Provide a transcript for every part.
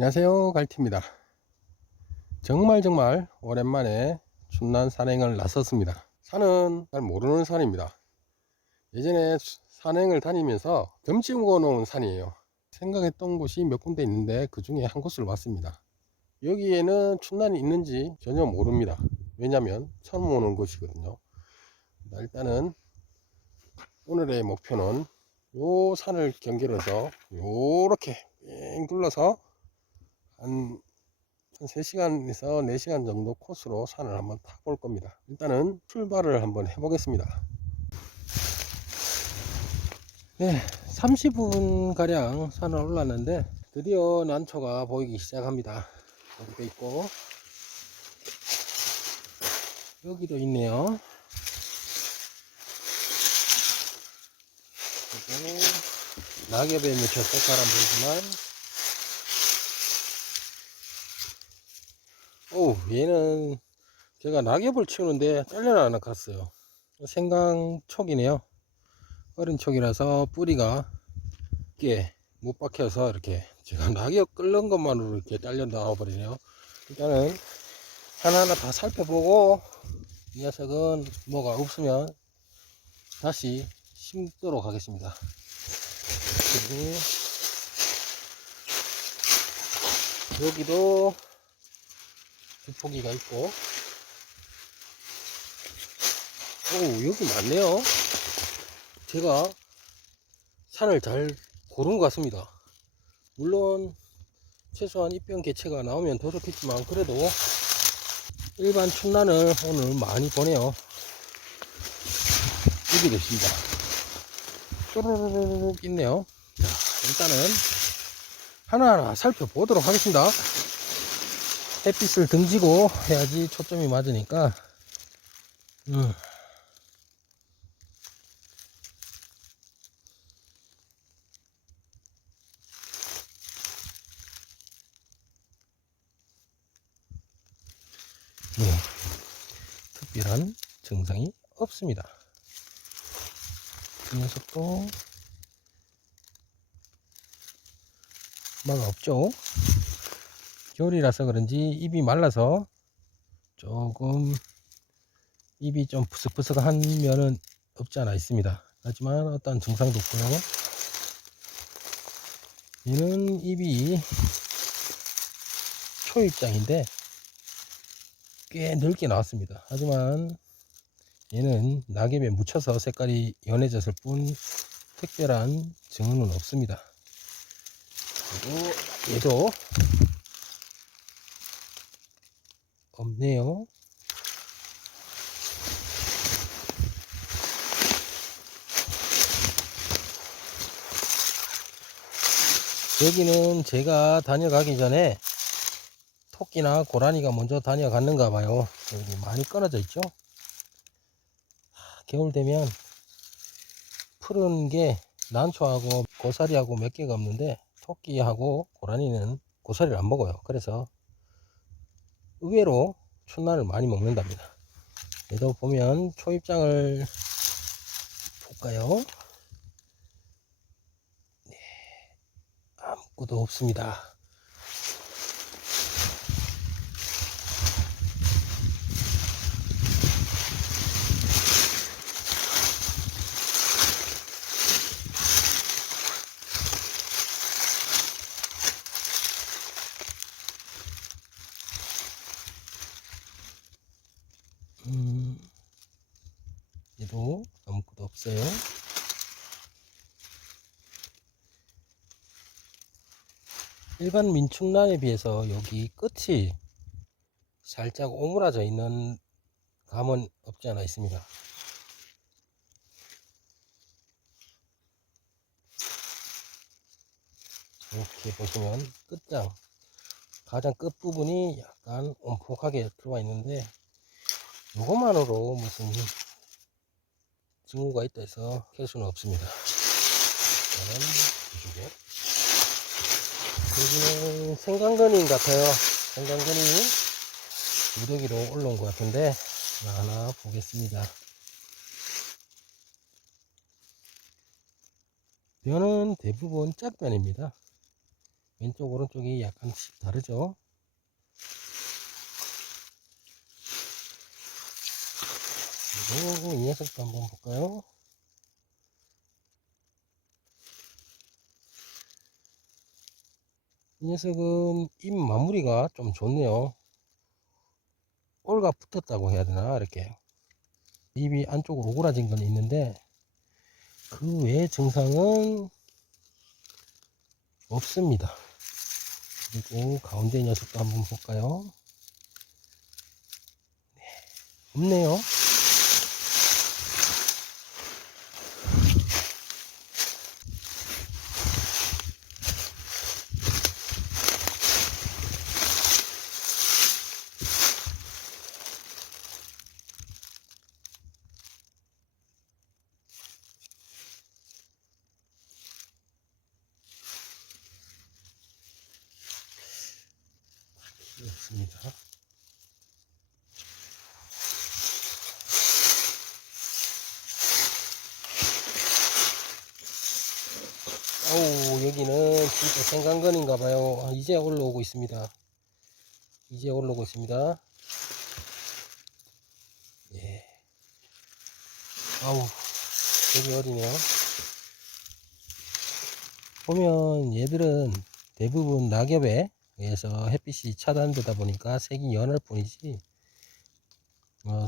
안녕하세요, 갈티입니다. 정말 오랜만에 춘난 산행을 나섰습니다. 산은 잘 모르는 산입니다. 예전에 산행을 다니면서 점치 먹어 놓은 산이에요. 생각했던 곳이 몇 군데 있는데 그 중에 한 곳을 왔습니다. 여기에는 춘난이 있는지 전혀 모릅니다. 왜냐면 처음 오는 곳이거든요. 일단은 오늘의 목표는 요 산을 경계로서 요렇게 뺑 둘러서 한 3시간에서 4시간 정도 코스로 산을 한번 타볼 겁니다. 일단은 출발을 한번 해보겠습니다. 네, 30분 가량 산을 올랐는데 드디어 난초가 보이기 시작합니다. 여기도 있고 여기도 있네요. 그리고 낙엽에 묻혀 색깔 안 보이지만 얘는 제가 낙엽을 치우는데 잘려 나갔어요. 생강촉이네요. 어린 촉이라서 뿌리가 꽤 못 박혀서 이렇게 제가 낙엽 끓는 것만으로 이렇게 잘려 나와 버리네요. 일단은 하나하나 다 살펴보고 이 녀석은 뭐가 없으면 다시 심도록 하겠습니다. 그리고 여기도 두 포기가 있고 여기 많네요. 제가 산을 잘 고른 것 같습니다. 물론 최소한 입병 개체가 나오면 더 좋겠지만 그래도 일반 춘란을 오늘 많이 보네요. 여기도 있습니다. 쪼르르륵 있네요. 자, 일단은 하나하나 살펴보도록 하겠습니다. 햇빛을 등지고 해야지 초점이 맞으니까 네, 특별한 증상이 없습니다. 이 녀석도 뭐가 없죠. 겨울이라서 그런지 입이 말라서 조금 입이 좀 부석부석한 면은 없지 않아 있습니다. 하지만 어떤 증상도 없고요. 얘는 입이 초입장인데 꽤 넓게 나왔습니다. 하지만 얘는 낙엽에 묻혀서 색깔이 연해졌을 뿐 특별한 증후는 없습니다. 그리고 얘도 없네요. 여기는 제가 다녀가기 전에 토끼나 고라니가 먼저 다녀갔는가 봐요. 여기 많이 끊어져 있죠. 겨울 되면 푸른 게 난초하고 고사리하고 몇 개가 없는데 토끼하고 고라니는 고사리를 안 먹어요. 그래서 의외로 춘란을 많이 먹는답니다. 얘도 보면 초입장을 볼까요? 네, 아무것도 없습니다. 얘도 아무것도 없어요. 일반 민춘란에 비해서 여기 끝이 살짝 오므라져 있는 감은 없지 않아 있습니다. 이렇게 보시면 끝장 가장 끝부분이 약간 움푹하게 들어와 있는데 이것만으로 무슨 징후가 있다 해서 캘 수는 없습니다. 저는 이쪽에 여기는 생강근인 같아요. 생강근이 무더기로 올라온 것 같은데 하나 보겠습니다. 뼈는 대부분 짝변입니다. 왼쪽 오른쪽이 약간씩 다르죠. 그리고 이 녀석도 한번 볼까요? 이 녀석은 입 마무리가 좀 좋네요. 올가 붙었다고 해야 되나, 이렇게 입이 안쪽으로 오그라진 건 있는데 그 외의 증상은 없습니다. 그리고 가운데 녀석도 한번 볼까요? 없네요. 없습니다. 어우, 여기는 진짜 생강건인가 봐요. 이제 올라오고 있습니다. 이제 올라오고 있습니다. 예. 아우, 되게 어리네요. 보면 얘들은 대부분 낙엽에 의해서 햇빛이 차단되다 보니까 색이 연할 뿐이지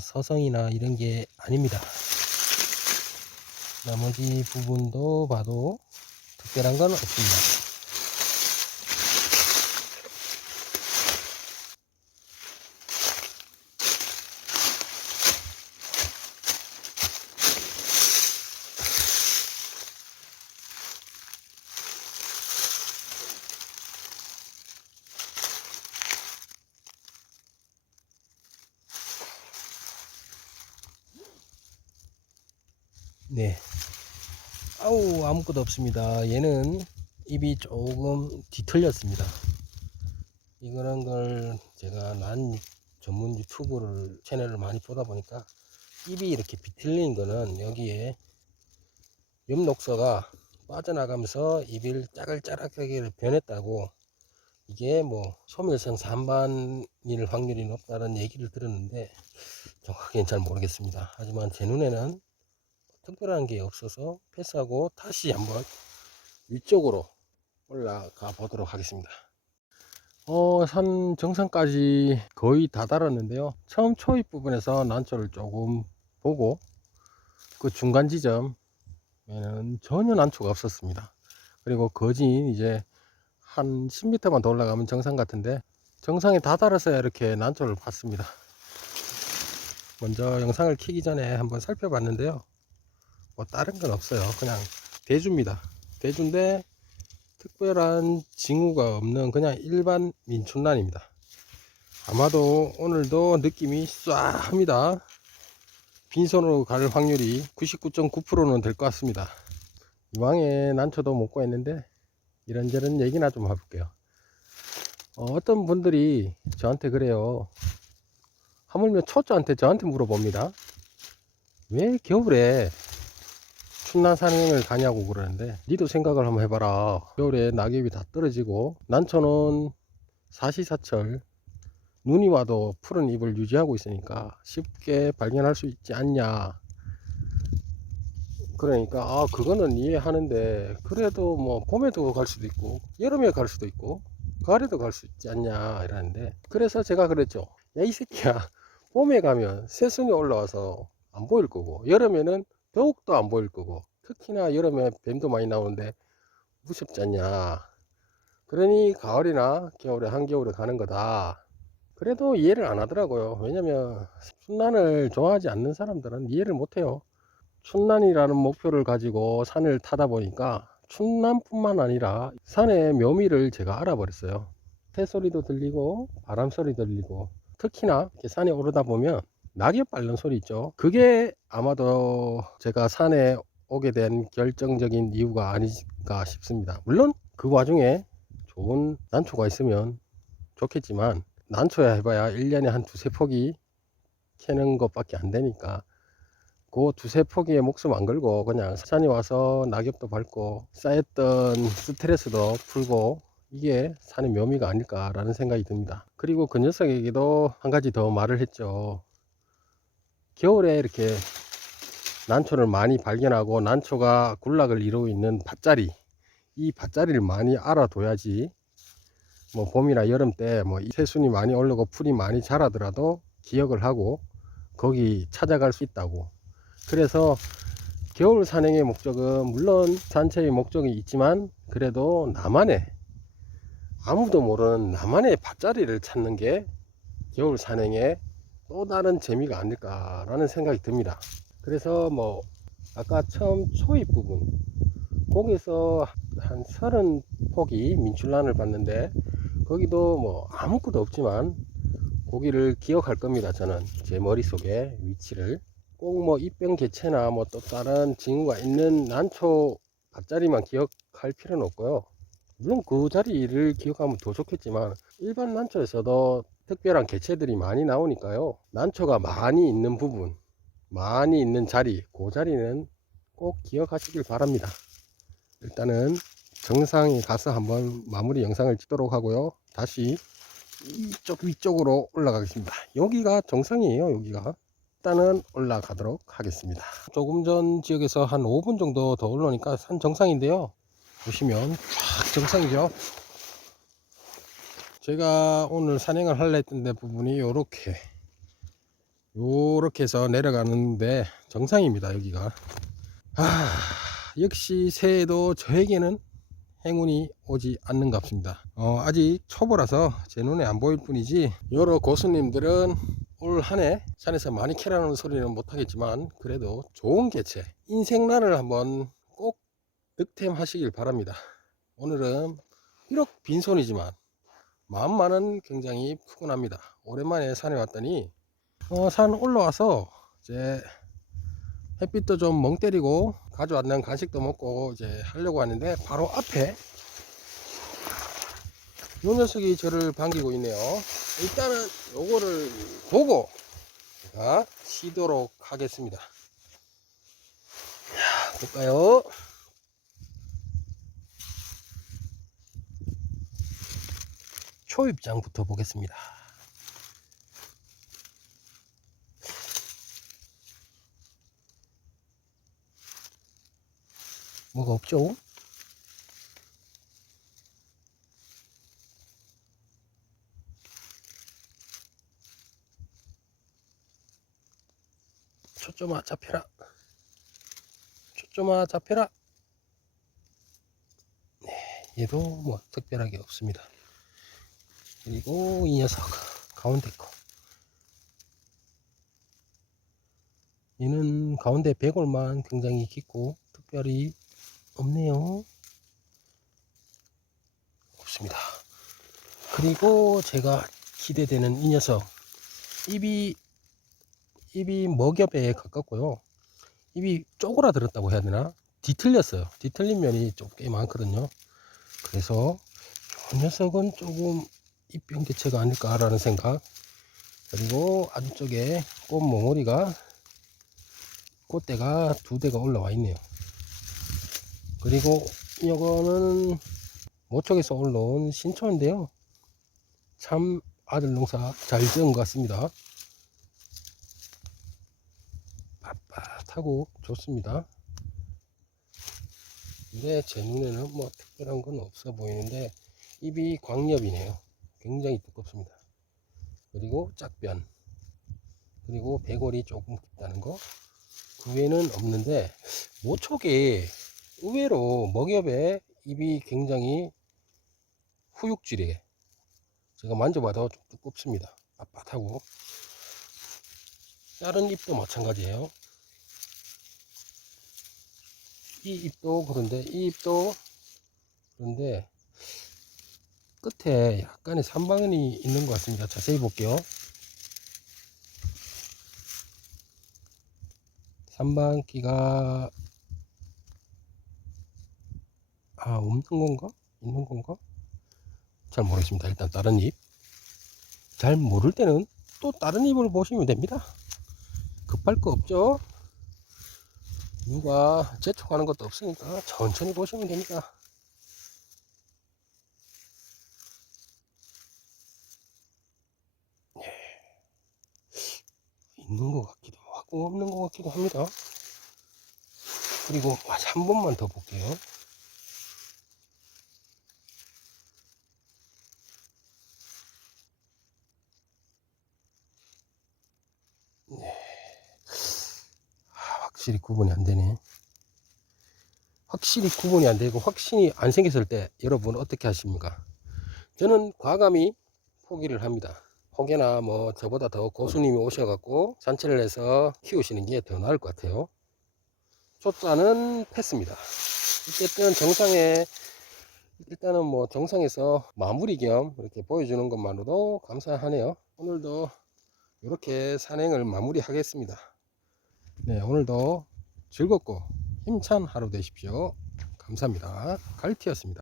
서성이나 이런 게 아닙니다. 나머지 부분도 봐도 특별한 건 없습니다. 네. 아우, 아무것도 없습니다. 얘는 입이 조금 뒤틀렸습니다. 이거는 걸 제가 난 전문 유튜브를 채널을 많이 보다 보니까 입이 이렇게 비틀린 거는 여기에 엽록소가 빠져나가면서 입을 짜글짜글하게 변했다고, 이게 뭐 소멸성 산반일 확률이 높다는 얘기를 들었는데 정확히는 잘 모르겠습니다. 하지만 제 눈에는 특별한 게 없어서 패스하고 다시 한번 위쪽으로 올라가 보도록 하겠습니다. 산 정상까지 거의 다 달았는데요. 처음 초입 부분에서 난초를 조금 보고 그 중간 지점에는 전혀 난초가 없었습니다. 그리고 거진 이제 한 10m만 더 올라가면 정상 같은데 정상에 다 달아서야 이렇게 난초를 봤습니다. 먼저 영상을 켜기 전에 한번 살펴봤는데요. 뭐 다른 건 없어요. 그냥 대주입니다. 대주인데 특별한 징후가 없는 그냥 일반 민춘란입니다. 아마도 오늘도 느낌이 쏴합니다. 빈손으로 갈 확률이 99.9%는 될 것 같습니다. 이왕에 난초도 못 구했는데 이런저런 얘기나 좀 해볼게요. 어떤 분들이 저한테 그래요. 하물며 초짜한테 저한테 물어봅니다. 왜 겨울에 춘난 산행을 가냐고 그러는데, 니도 생각을 한번 해봐라. 겨울에 낙엽이 다 떨어지고 난초는 사시사철 눈이 와도 푸른 잎을 유지하고 있으니까 쉽게 발견할 수 있지 않냐. 그러니까 그거는 이해하는데 그래도 뭐 봄에도 갈 수도 있고 여름에 갈 수도 있고 가을에도 갈 수 있지 않냐 이러는데, 그래서 제가 그랬죠. 야 이 새끼야, 봄에 가면 새순이 올라와서 안 보일 거고 여름에는 더욱더 안 보일 거고 특히나 여름에 뱀도 많이 나오는데 무섭지 않냐. 그러니 가을이나 겨울에 한겨울에 가는 거다. 그래도 이해를 안 하더라고요. 왜냐면 춘난을 좋아하지 않는 사람들은 이해를 못해요. 춘난이라는 목표를 가지고 산을 타다 보니까 춘난뿐만 아니라 산의 묘미를 제가 알아버렸어요. 새소리도 들리고 바람소리도 들리고 특히나 이렇게 산에 오르다 보면 낙엽 밟는 소리 있죠. 그게 아마도 제가 산에 오게 된 결정적인 이유가 아닐까 싶습니다. 물론 그 와중에 좋은 난초가 있으면 좋겠지만 난초야 해봐야 1년에 한 두세 포기 캐는 것밖에 안 되니까 그 두세 포기에 목숨 안 걸고 그냥 산에 와서 낙엽도 밟고 쌓였던 스트레스도 풀고 이게 산의 묘미가 아닐까라는 생각이 듭니다. 그리고 그 녀석에게도 한 가지 더 말을 했죠. 겨울에 이렇게 난초를 많이 발견하고 난초가 군락을 이루고 있는 밭자리, 이 밭자리를 많이 알아둬야지 뭐 봄이나 여름 때 뭐 새순이 많이 오르고 풀이 많이 자라더라도 기억을 하고 거기 찾아갈 수 있다고. 그래서 겨울 산행의 목적은 물론 산책의 목적이 있지만 그래도 나만의, 아무도 모르는 나만의 밭자리를 찾는 게 겨울 산행의 또 다른 재미가 아닐까라는 생각이 듭니다. 그래서 뭐 아까 처음 초입 부분 거기서 한 30포기 민출란을 봤는데 거기도 뭐 아무것도 없지만 거기를 기억할 겁니다. 저는 제 머릿속에 위치를 꼭 뭐 입병 개체나 뭐 또 다른 징후가 있는 난초 밭자리만 기억할 필요는 없고요. 물론 그 자리를 기억하면 더 좋겠지만 일반 난초에서도 특별한 개체들이 많이 나오니까요. 난초가 많이 있는 부분, 많이 있는 자리, 그 자리는 꼭 기억하시길 바랍니다. 일단은 정상에 가서 한번 마무리 영상을 찍도록 하고요. 다시 이쪽 위쪽으로 올라가겠습니다. 여기가 정상이에요. 여기가. 일단은 올라가도록 하겠습니다. 조금 전 지역에서 한 5분 정도 더 올라오니까 산 정상인데요. 보시면 쫙 정상이죠. 제가 오늘 산행을 하려 했던 데 부분이 요렇게 해서 내려가는데 정상입니다. 여기가. 역시 새해도 저에게는 행운이 오지 않는 것 같습니다. 아직 초보라서 제 눈에 안 보일 뿐이지 여러 고수님들은 올 한해 산에서 많이 캐라는 소리는 못하겠지만 그래도 좋은 개체 인생란을 한번 꼭 득템하시길 바랍니다. 오늘은 비록 빈손이지만 마음만은 굉장히 푸근합니다. 오랜만에 산에 왔더니 산 올라와서 이제 햇빛도 좀 멍 때리고 가져왔는 간식도 먹고 이제 하려고 하는데 바로 앞에 요 녀석이 저를 반기고 있네요. 일단은 요거를 보고 제가 치도록 하겠습니다. 자, 볼까요? 초입장부터 보겠습니다. 뭐가 없죠? 초점아 잡혀라. 초점아 잡혀라. 네, 얘도 뭐 특별하게 없습니다. 그리고 이 녀석 가운데 거, 얘는 가운데 배골만 굉장히 깊고 특별히 없네요. 없습니다. 그리고 제가 기대되는 이 녀석, 입이 먹엽에 가깝고요. 입이 쪼그라들었다고 해야 되나? 뒤틀렸어요. 뒤틀린 면이 좀 꽤 많거든요. 그래서 이 녀석은 조금 입병 개체가 아닐까라는 생각. 그리고 안쪽에 꽃 몽우리가 꽃대가 2대가 올라와 있네요. 그리고 이거는 모촉에서 올라온 신초인데요. 참 아들 농사 잘 지은 것 같습니다. 빳빳하고 좋습니다. 근데 제 눈에는 뭐 특별한 건 없어 보이는데 입이 광엽이네요. 굉장히 두껍습니다. 그리고 짝변, 그리고 배골이 조금 깊다는 거, 그 외에는 없는데 모촉이 의외로 먹엽에 입이 굉장히 후육질이에요. 제가 만져봐도 좀 두껍습니다. 빳빳하고. 다른 잎도 마찬가지예요. 이 잎도 그런데 이 잎도 그런데 끝에 약간의 산방이 있는 것 같습니다. 자세히 볼게요. 산방기가 없는 건가? 있는 건가? 잘 모르겠습니다. 일단 다른 잎, 잘 모를 때는 또 다른 잎을 보시면 됩니다. 급할 거 없죠. 누가 재촉하는 것도 없으니까 천천히 보시면 됩니다. 있는 것 같기도 하고 없는 것 같기도 합니다. 그리고 다시 한 번만 더 볼게요. 네. 확실히 구분이 안 되네. 확실히 구분이 안 되고 확신이 안 생겼을 때 여러분 어떻게 하십니까? 저는 과감히 포기를 합니다. 혹여나 뭐 저보다 더 고수님이 오셔갖고 산책을 해서 키우시는 게 더 나을 것 같아요. 초짜는 패스입니다. 어쨌든 정상에 일단은 뭐 정상에서 마무리 겸 이렇게 보여주는 것만으로도 감사하네요. 오늘도 이렇게 산행을 마무리 하겠습니다. 네, 오늘도 즐겁고 힘찬 하루 되십시오. 감사합니다. 갈티였습니다.